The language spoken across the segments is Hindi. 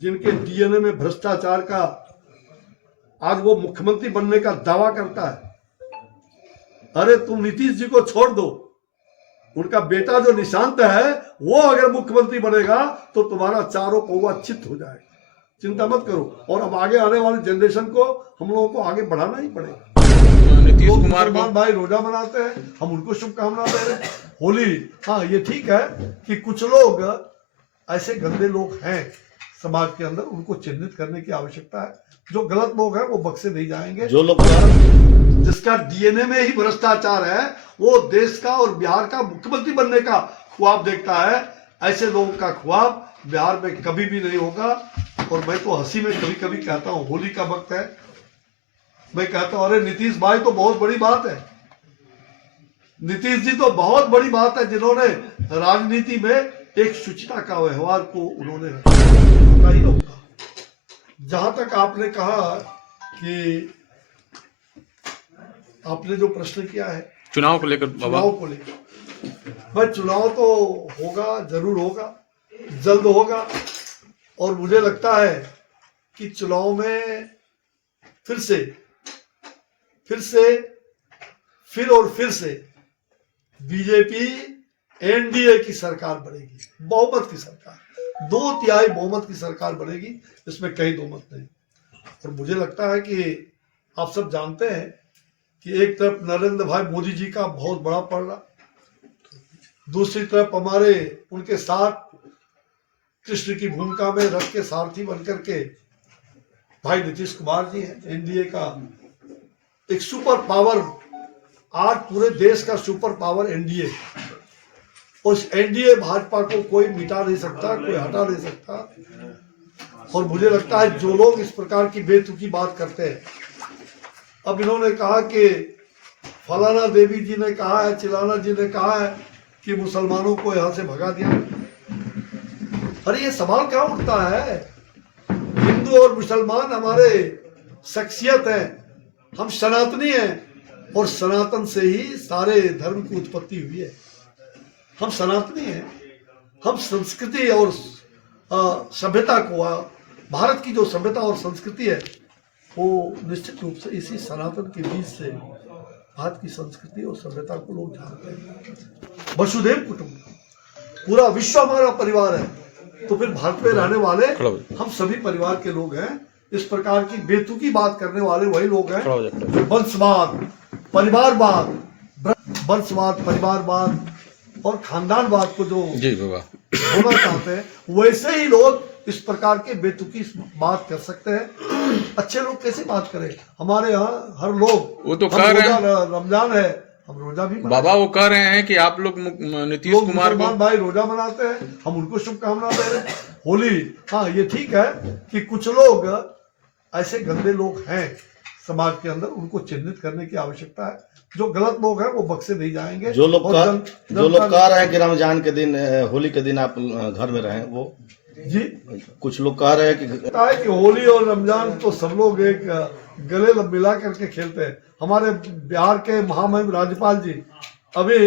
जिनके डीएनए में भ्रष्टाचार का, आज वो मुख्यमंत्री बनने का दावा करता है। अरे तुम नीतीश जी को छोड़ दो, उनका बेटा जो निशांत है वो अगर मुख्यमंत्री बनेगा तो तुम्हारा चारों पौवा चित हो जाएगा। चिंता मत करो। और अब आगे आने वाली जनरेशन को हम लोगों को आगे बढ़ाना ही पड़ेगा। नीतीश कुमार को भाई रोजा मनाते हैं, हम उनको शुभकामना दे रहे हैं। होली, हाँ ये ठीक है कि कुछ लोग ऐसे गंदे लोग हैं समाज के अंदर, उनको चिन्हित करने की आवश्यकता है। जो गलत लोग हैं वो बख्शे नहीं जाएंगे। जो लोग जिसका डीएनए में ही भ्रष्टाचार है वो देश का और बिहार का मुख्यमंत्री बनने का ख्वाब देखता है। ऐसे लोगों का ख्वाब बिहार में कभी भी नहीं होगा। और मैं तो हंसी में कभी कभी कहता हूँ, होली का वक्त है, मैं कहता हूँ अरे नीतीश भाई तो बहुत बड़ी बात है। नीतीश जी तो बहुत बड़ी बात है, जिन्होंने राजनीति में एक शुचिता का व्यवहार को उन्होंने पता ही होगा। जहां तक आपने कहा कि आपने जो प्रश्न किया है चुनाव को लेकर, चुनाव को लेकर, भाई चुनाव तो होगा, जरूर होगा, जल्द होगा। और मुझे लगता है कि चुनाव में फिर से बीजेपी एनडीए की सरकार बनेगी, बहुमत की सरकार, 2/3 बहुमत की सरकार बनेगी, इसमें कहीं दो मत नहीं। और मुझे लगता है कि आप सब जानते हैं कि एक तरफ नरेंद्र भाई मोदी जी का बहुत बड़ा पलड़ा, दूसरी तरफ हमारे उनके साथ कृष्ण की भूमिका में रथ के सारथी बनकर के भाई नीतीश कुमार जी हैं। एनडीए का एक सुपर पावर, आज पूरे देश का सुपर पावर एनडीए। उस एनडीए भाजपा को कोई मिटा नहीं सकता, कोई हटा नहीं सकता। और मुझे लगता है जो लोग इस प्रकार की बेतुकी बात करते हैं, अब इन्होंने कहा कि फलाना देवी जी ने कहा है, चिलाना जी ने कहा है कि मुसलमानों को यहां से भगा दिया। अरे ये सवाल क्या उठता है? हिंदू और मुसलमान हमारे शख्सियत है, हम सनातनी हैं और सनातन से ही सारे धर्म की उत्पत्ति हुई है। हम सनातनी हैं, हम संस्कृति और सभ्यता को, भारत की जो सभ्यता और संस्कृति है वो निश्चित रूप से इसी सनातन के बीच से भारत की संस्कृति और सभ्यता को लोग जानते हैं। वसुधैव कुटुंबकम, पूरा विश्व हमारा परिवार है, तो फिर भारत में रहने वाले हम सभी परिवार के लोग हैं। इस प्रकार की बेतुकी बात करने वाले वही लोग हैं जो वंशवाद, परिवारवाद और खानदानवाद को जो होना चाहते हैं, वैसे ही लोग इस प्रकार के बेतुकी बात कर सकते हैं। अच्छे लोग कैसे बात करें? हमारे यहाँ हर लोग, वो तो कह रहे हैं रमजान है, हम रोजा भी बाबा, वो कह रहे हैं कि आप लोग नीतीश कुमार को, भाई रोजा मनाते हैं, हम उनको शुभकामना दे रहे हैं। होली, हाँ ये ठीक है कि कुछ लोग ऐसे गंदे लोग हैं समाज के अंदर, उनको चिन्हित करने की आवश्यकता है। जो गलत लोग हैं वो बख्शे नहीं जाएंगे। जो लोग कह रहे हैं कि रमजान के दिन, होली के दिन आप घर में रहें, वो जी कुछ लोग कह रहे हैं कि होली और रमजान तो सब लोग एक गले मिला करके खेलते हैं। हमारे बिहार के महामहिम राज्यपाल जी, अभी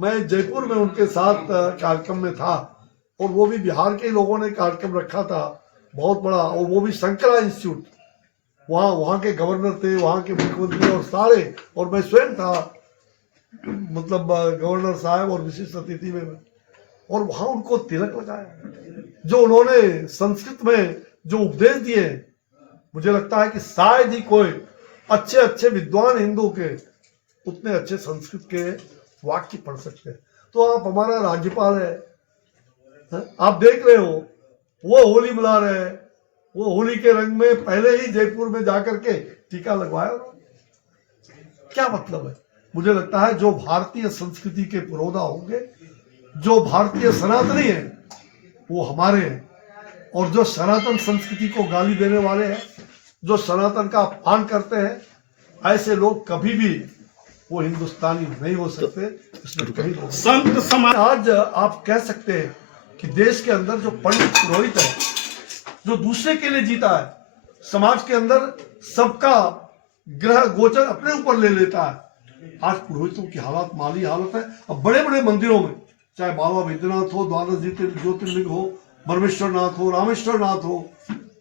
मैं जयपुर में उनके साथ कार्यक्रम में था, और वो भी बिहार के लोगों ने कार्यक्रम रखा था बहुत बड़ा, और वो भी शंकरा इंस्टीट्यूट, वहाँ के गवर्नर थे, वहाँ के मुख्यमंत्री और सारे, और मैं स्वयं था, मतलब गवर्नर साहब और विशिष्ट अतिथि में, और वहाँ उनको तिलक लगाया। जो उन्होंने संस्कृत में जो उपदेश दिए, मुझे लगता है कि शायद ही कोई अच्छे विद्वान हिंदू के उतने अच्छे संस्कृत के वाक्य पढ़ सकते हैं। तो आप हमारा राज्यपाल है, आप देख रहे हो वो होली मना रहे हैं, वो होली के रंग में पहले ही जयपुर में जाकर के टीका लगवाया। क्या मतलब है? मुझे लगता है जो भारतीय संस्कृति के पुरोधा होंगे, जो भारतीय सनातनी है, वो हमारे हैं। और जो सनातन संस्कृति को गाली देने वाले हैं, जो सनातन का अपमान करते हैं, ऐसे लोग कभी भी वो हिंदुस्तानी नहीं हो सकते। इसमें कहीं संत समाज, आज आप कह सकते हैं कि देश के अंदर जो पंडित पुरोहित है, जो दूसरे के लिए जीता है, समाज के अंदर सबका ग्रह गोचर अपने ऊपर ले लेता है। आज पुरोहितों की हालत माली हालत है। अब बड़े बड़े मंदिरों में, चाहे बाबा बैद्यनाथ हो, द्वादश ज्योतिर्लिंग हो, परमेश्वर नाथ हो, रामेश्वर नाथ हो,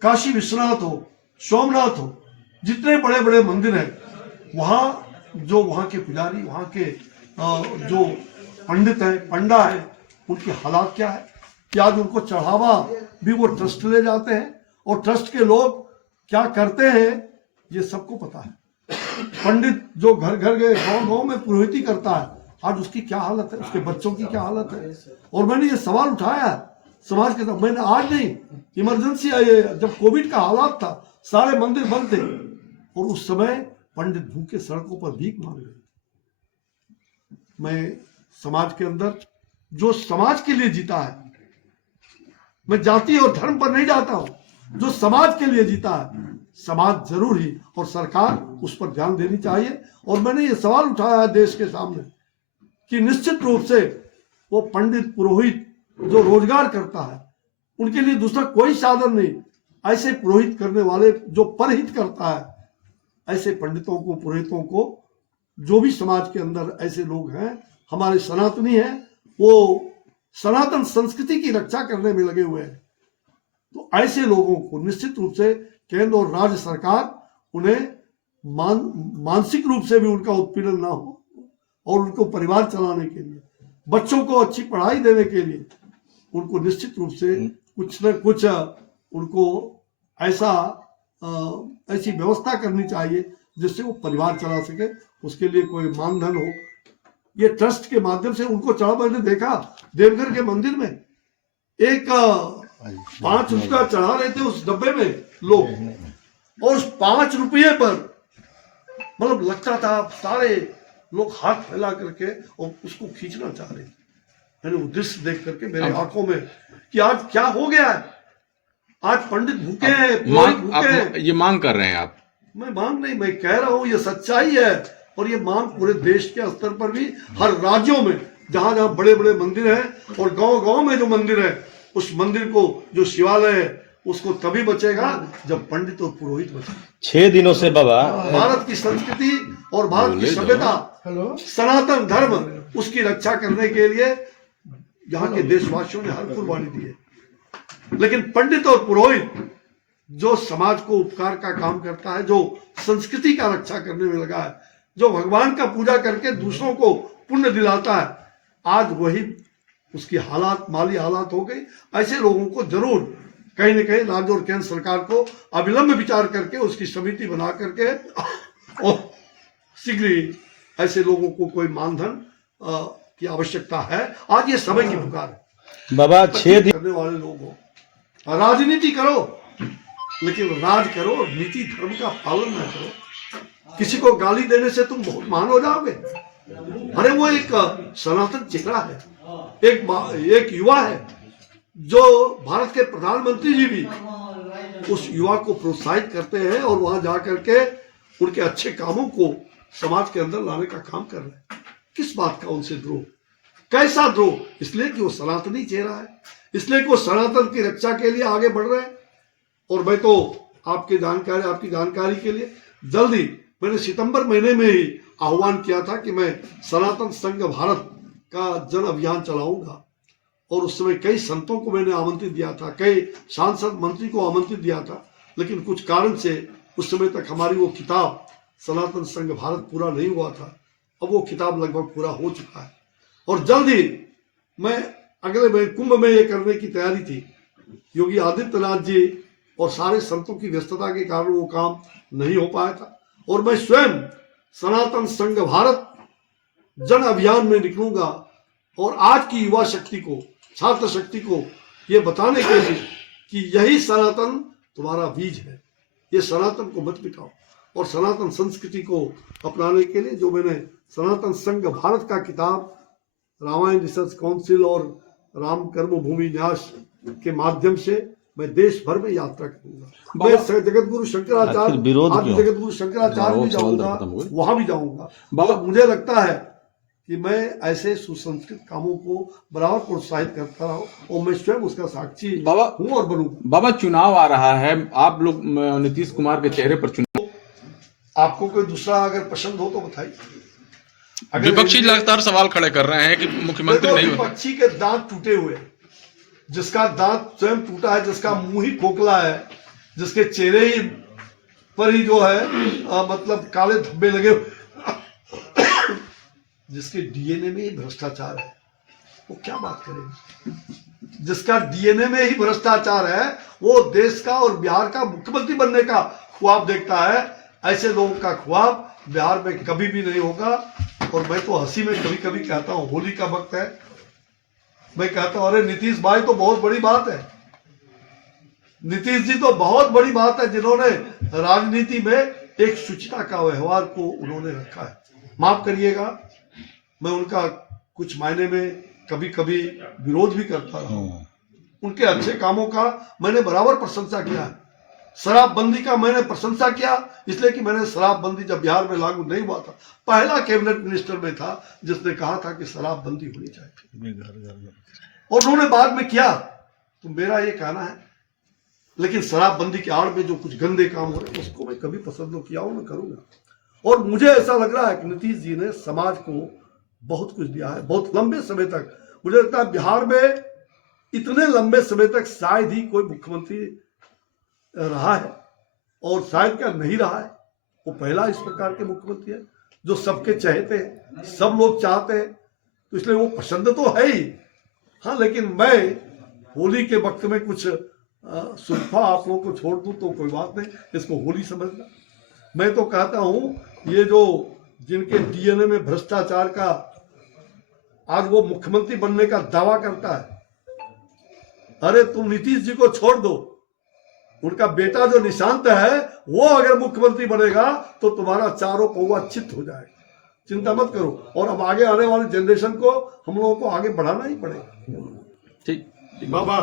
काशी विश्वनाथ हो, सोमनाथ हो, जितने बड़े बड़े मंदिर हैं, वहाँ के पुजारी, वहाँ के जो पंडित हैं, पंडा है, उनके हालात क्या है कि आज उनको चढ़ावा भी वो ट्रस्ट ले जाते हैं, और ट्रस्ट के लोग क्या करते हैं ये सबको पता है। पंडित जो घर घर गए, गांव गांव में पुरोहिती करता है, आज उसकी क्या हालत है, उसके बच्चों की क्या हालत है। और मैंने ये सवाल उठाया समाज के साथ, मैंने आज नहीं, इमरजेंसी आई है, जब कोविड का हालात था, सारे मंदिर बंद थे, और उस समय पंडित भूखे सड़कों पर भीख मांग रहे। मैं समाज के अंदर जो समाज के लिए जीता है, मैं जाति और धर्म पर नहीं जाता हूं, जो समाज के लिए जीता है, समाज जरूर ही और सरकार उस पर ध्यान देनी चाहिए। और मैंने ये सवाल उठाया है देश के सामने कि निश्चित रूप से वो पंडित पुरोहित जो रोजगार करता है, उनके लिए दूसरा कोई साधन नहीं। ऐसे पुरोहित करने वाले जो परहित करता है, ऐसे पंडितों को, पुरोहितों को, जो भी समाज के अंदर ऐसे लोग हैं, हमारे सनातनी हैं, वो सनातन संस्कृति की रक्षा करने में लगे हुए हैं, तो ऐसे लोगों को निश्चित रूप से केंद्र और राज्य सरकार उन्हें मानसिक रूप से भी उनका उत्पीड़न ना हो, और उनको परिवार चलाने के लिए, बच्चों को अच्छी पढ़ाई देने के लिए उनको निश्चित रूप से कुछ न कुछ उनको ऐसी व्यवस्था करनी चाहिए जिससे वो परिवार चला सके। उसके लिए कोई मानधन हो, ये ट्रस्ट के माध्यम से उनको चढ़ा। मैंने देखा देवघर के मंदिर में एक 5 रुपया चढ़ा रहे थे उस डब्बे में लोग, और उस 5 रुपये पर मतलब लगता था सारे लोग हाथ फैला करके और उसको खींचना चाह रहे थे। मैंने वो दृश्य देख करके मेरे आंखों में कि आज क्या हो गया है, आज पंडित भूखे हैं, भूखे हैं। ये मांग कर रहे हैं आप? मैं मांग नहीं, मैं कह रहा हूं ये सच्चाई है, और ये मांग पूरे देश के स्तर पर भी हर राज्यों में जहां जहां बड़े बड़े मंदिर हैं और गांव गांव में जो मंदिर है, उस मंदिर को, जो शिवालय है, उसको तभी बचेगा जब पंडित और पुरोहित बचेगा। 6 दिनों से बाबा भारत की संस्कृति और भारत की सभ्यता, सनातन धर्म, उसकी रक्षा करने के लिए यहाँ के देशवासियों ने हर कुर्बानी दी है। लेकिन पंडित और पुरोहित जो समाज को उपकार का काम करता है, जो संस्कृति का रक्षा करने में लगा है, जो भगवान का पूजा करके दूसरों को पुण्य दिलाता है, आज वही उसकी हालात, माली हालात हो गई। ऐसे लोगों को जरूर कहीं न कहीं राज्य और केंद्र सरकार को अविलंब विचार करके उसकी समिति बना करके और शीघ्र ही ऐसे लोगों को कोई मानधन की आवश्यकता है। आज ये समय की पुकार है। बाबा 6 दिन करने वाले लोग हो, राजनीति करो, लेकिन राज करो, नीति धर्म का पालन न करो। किसी को गाली देने से तुम बहुत महान हो जाओगे। अरे वो एक सनातन चेहरा है, एक युवा है, जो भारत के प्रधानमंत्री जी भी उस युवा को प्रोत्साहित करते हैं और वहां जाकर के उनके अच्छे कामों को समाज के अंदर लाने का काम कर रहे हैं। किस बात का उनसे द्रोह, कैसा द्रोह? इसलिए कि वो सनातनी चेहरा है, इसलिए कि वो सनातन की रक्षा के लिए आगे बढ़ रहे हैं। और मैं तो आपकी जानकारी के लिए जल्दी, मैंने सितंबर महीने में ही आह्वान किया था कि मैं सनातन संघ भारत का जन अभियान चलाऊंगा, और उस समय कई संतों को मैंने आमंत्रित दिया था, कई सांसद मंत्री को आमंत्रित दिया था, लेकिन कुछ कारण से उस समय तक हमारी वो किताब सनातन संघ भारत पूरा नहीं हुआ था। अब वो किताब लगभग पूरा हो चुका है, और जल्द ही मैं अगले कुंभ में ये करने की तैयारी थी। योगी आदित्यनाथ जी और सारे संतों की व्यस्तता के कारण वो काम नहीं हो पाया था, और मैं स्वयं सनातन संघ भारत जन अभियान में निकलूंगा, और आज की युवा शक्ति को, छात्र शक्ति को ये बताने के लिए कि यही सनातन तुम्हारा बीज है, ये सनातन को मत मिटाओ। और सनातन संस्कृति को अपनाने के लिए जो मैंने सनातन संघ भारत का किताब रामायण रिसर्च काउंसिल और राम कर्म भूमि न्यास के माध्यम से मैं देश भर में यात्रा करूंगा। मैं जगत गुरु शंकराचार्य भी जाऊंगा, वहां भी जाऊंगा। बाबा मुझे लगता है कि मैं ऐसे सुसंस्कृत कामों को बराबर प्रोत्साहित करता रहा, और मैं स्वयं उसका साक्षी हूँ और बनूंगा। बाबा चुनाव आ रहा है, आप लोग नीतीश कुमार के चेहरे पर चुनाव, आपको कोई दूसरा अगर पसंद हो तो बताइए। विपक्षी लगातार सवाल खड़े कर रहे हैं कि मुख्यमंत्री नहीं हो। विपक्षी के दांत टूटे हुए, जिसका दांत स्वयं टूटा है, जिसका मुंह ही खोखला है, जिसके चेहरे ही पर ही जो है मतलब काले धब्बे लगे हुए, जिसके डीएनए में ही भ्रष्टाचार है, वो क्या बात करेंगे? जिसका डीएनए में ही भ्रष्टाचार है वो देश का और बिहार का मुख्यमंत्री बनने का ख्वाब देखता है। ऐसे लोगों का ख्वाब बिहार में कभी भी नहीं होगा। और मैं तो हंसी में कभी कभी कहता हूं, होली का वक्त है, मैं कहता हूं अरे नीतीश भाई तो बहुत बड़ी बात है, नीतीश जी तो बहुत बड़ी बात है, जिन्होंने राजनीति में एक शुचिता का व्यवहार को उन्होंने रखा है। माफ करिएगा, मैं उनका कुछ मायने में कभी कभी विरोध भी करता रहा हूं। उनके अच्छे कामों का मैंने बराबर प्रशंसा किया है। शराबबंदी का मैंने प्रशंसा किया इसलिए कि मैंने शराबबंदी जब बिहार में लागू नहीं हुआ था, पहला कैबिनेट मिनिस्टर में था जिसने कहा था कि शराबबंदी होनी चाहिए, और उन्होंने बाद में किया। तो मेरा ये कहना है, लेकिन शराबबंदी के आड़ में जो कुछ गंदे काम हो रहे हैं उसको मैं कभी पसंद न किया हूं, न करूंगा। और मुझे ऐसा लग रहा है कि नीतीश जी ने समाज को बहुत कुछ दिया है, बहुत लंबे समय तक। मुझे लगता है बिहार में इतने लंबे समय तक शायद ही कोई मुख्यमंत्री रहा है, और शायद क्या नहीं रहा है, वो पहला इस प्रकार के मुख्यमंत्री है जो सबके चाहते हैं, सब लोग चाहते हैं, तो इसलिए वो पसंद तो है ही। हाँ, लेकिन मैं होली के वक्त में कुछ सुल्फा आप लोगों को छोड़ दूं तो कोई बात नहीं, इसको होली समझना। मैं तो कहता हूं ये जो जिनके डीएनए में भ्रष्टाचार का आज वो मुख्यमंत्री बनने का दावा करता है, अरे तुम नीतीश जी को छोड़ दो, उनका बेटा जो निशांत है वो अगर मुख्यमंत्री बनेगा तो तुम्हारा चारों पौवा चित हो जाएगा, चिंता मत करो। और अब आगे आने वाली जनरेशन को हम लोगों को आगे बढ़ाना ही पड़ेगा। ठीक बाबा।